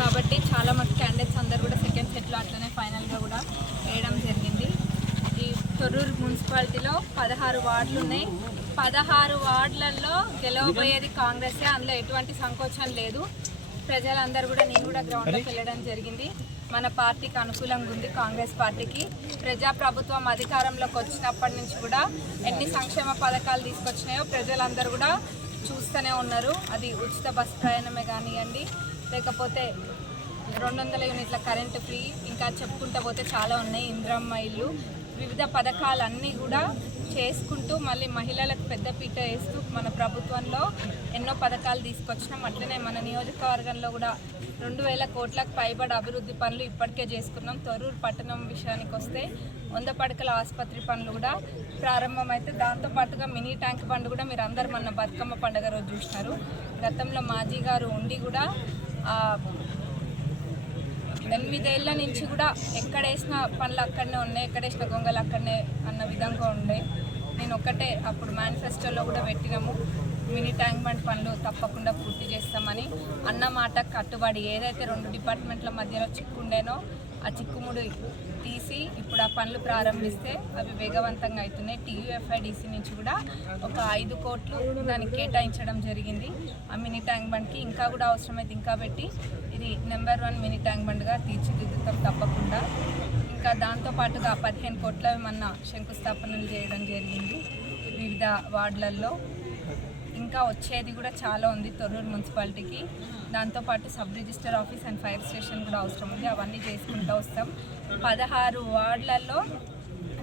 కాబట్టి చాలా మంది క్యాండిడేట్స్ అందరూ కూడా సెకండ్ సెట్లో అట్లనే ఫైనల్గా కూడా వేయడం జరిగింది. ఈ తొర్రూరు మున్సిపాలిటీలో 16 వార్డులు ఉన్నాయి. 16 వార్డులలో గెలవబోయేది కాంగ్రెసే, అందులో ఎటువంటి సంకోచం లేదు. ప్రజలందరూ కూడా, నేను కూడా గ్రౌండ్లోకి వెళ్ళడం జరిగింది. మన పార్టీకి అనుకూలంగా ఉంది. కాంగ్రెస్ పార్టీకి ప్రజాప్రభుత్వం అధికారంలోకి వచ్చినప్పటి నుంచి కూడా ఎన్ని సంక్షేమ పథకాలు తీసుకొచ్చినాయో ప్రజలందరూ కూడా చూస్తూనే ఉన్నారు. అది ఉచిత బస్ ప్రయాణమే కానివ్వండి, లేకపోతే 200 యూనిట్ల కరెంటు ఫ్రీ, ఇంకా చెప్పుకుంటూ పోతే చాలా ఉన్నాయి. ఇంద్రమ్మ ఇల్లు, వివిధ పథకాలన్నీ కూడా చేసుకుంటూ మళ్ళీ మహిళలకు పెద్దపీట వేస్తూ మన ప్రభుత్వంలో ఎన్నో పథకాలు తీసుకొచ్చినాం. అట్లనే మన నియోజకవర్గంలో కూడా 2000 కోట్లకు పైబడి అభివృద్ధి పనులు ఇప్పటికే చేసుకున్నాం. తొర్రూరు పట్టణం విషయానికి వస్తే 100 పడకల ఆసుపత్రి పనులు కూడా ప్రారంభమైతే, దాంతోపాటుగా మినీ ట్యాంక్ బండ్ కూడా మీరు అందరు మన బతుకమ్మ పండుగ రోజు చూసినారు. గతంలో మాజీ గారు ఉండి కూడా 8 ఏళ్ల నుంచి కూడా ఎక్కడేసిన పనులు అక్కడనే ఉన్నాయి, ఎక్కడేసిన గొంగలు అక్కడనే అన్న విధంగా ఉండే. నేను ఒక్కటే అప్పుడు మేనిఫెస్టోలో కూడా పెట్టినాము, మినీ ట్యాంక్ బండ్ పనులు తప్పకుండా పూర్తి చేస్తామని. అన్న మాట కట్టుబడి ఏదైతే 2 డిపార్ట్మెంట్ల మధ్యలో చిక్కుండేనో ఆ చిక్కుముడి తీసి ఇప్పుడు ఆ పనులు ప్రారంభిస్తే అవి వేగవంతంగా అవుతున్నాయి. TUFIDC నుంచి కూడా ఒక 5 కోట్లు దానికి కేటాయించడం జరిగింది. ఆ మినీ ట్యాంక్ బండ్కి ఇంకా కూడా అవసరమైతే ఇంకా పెట్టి ఇది నెంబర్ 1 మినీ ట్యాంక్ బండ్గా తీర్చిదిద్దుతాం తప్పకుండా. ఇంకా దాంతోపాటుగా 15 కోట్ల మన శంకుస్థాపనలు చేయడం జరిగింది వివిధ వార్డులలో. ఇంకా వచ్చేది కూడా చాలా ఉంది తొర్రూరు మున్సిపాలిటీకి. దాంతోపాటు sub register office and fire station కూడా అవసరం ఉంది. అవన్నీ చేసుకుంటూ వస్తాం. 16 వార్డులలో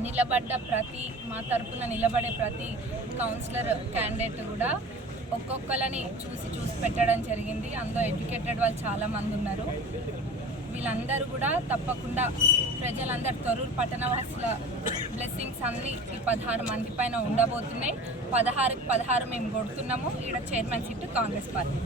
నిలబడ్డ మా తరపున నిలబడే ప్రతి కౌన్సిలర్ క్యాండిడేట్ కూడా ఒక్కొక్కరిని చూసి పెట్టడం జరిగింది. అందులో ఎడ్యుకేటెడ్ వాళ్ళు చాలామంది ఉన్నారు. వీళ్ళందరూ కూడా తప్పకుండా ప్రజలందరూ తొర్రూరు పట్టణవాసుల బ్లెస్సింగ్స్ అన్నీ ఈ 16 మంది పైన ఉండబోతున్నాయి. 16కి 16 మేము కొడుతున్నాము. ఈడ చైర్మన్ సీటు కాంగ్రెస్ పార్టీ.